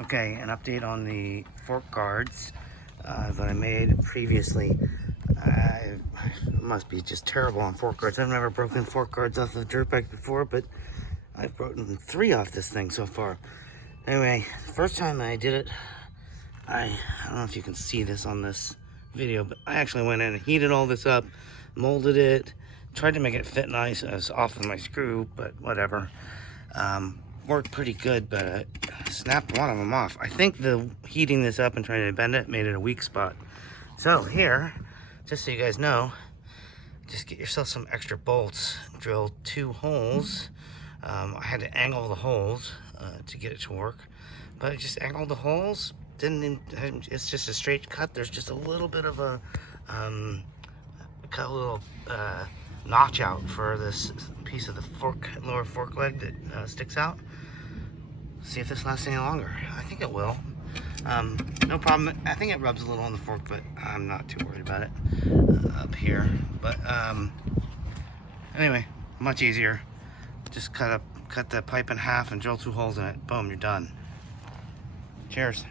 Okay, an update on the fork guards that I made previously. I must be just terrible on fork guards. I've never broken fork guards off of a dirt bike before, but I've broken 3 off this thing so far. Anyway, the first time I did it, I don't know if you can see this on this video, but I actually went in and heated all this up, molded it, tried to make it fit nice. I was off with my screw, but whatever. Worked pretty good, but I snapped one of them off. I think the heating this up and trying to bend it made it a weak spot. So here, just so you guys know, just get yourself some extra bolts, drill 2 holes. I had to angle the holes to get it to work, but I just angled the holes. It's just a straight cut. There's just a little bit of a notch out for this piece of the lower fork leg that sticks out. See if this lasts any longer. I think it will. No problem. I think it rubs a little on the fork, but I'm not too worried about it up here. But anyway, much easier. Just cut the pipe in half and drill 2 holes in it. Boom, you're done. Cheers.